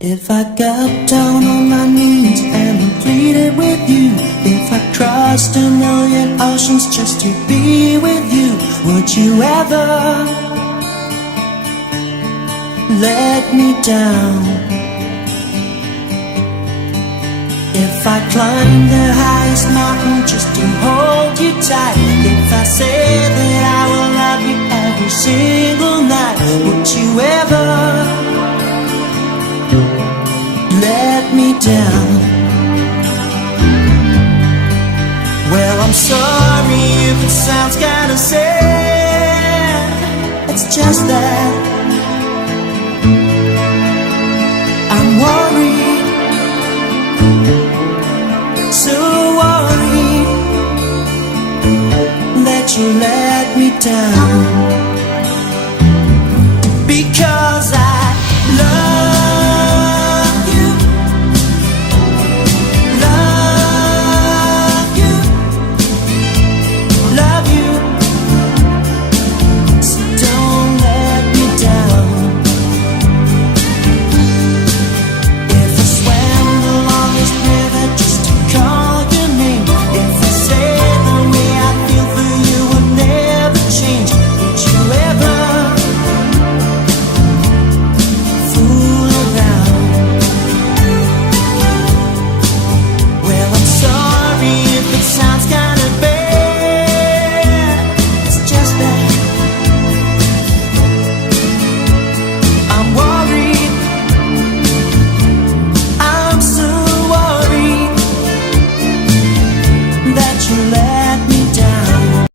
If I got down on my knees and pleaded with you, if I crossed a million oceans just to be with you, would you ever let me down? If I climbed the highest mountain just to hold you tight, if I say that I will love you every single night, would you ever let me down? Well, I'm sorry if it sounds kinda sad. It's just that I'm worried, so worried that you let me down, because I love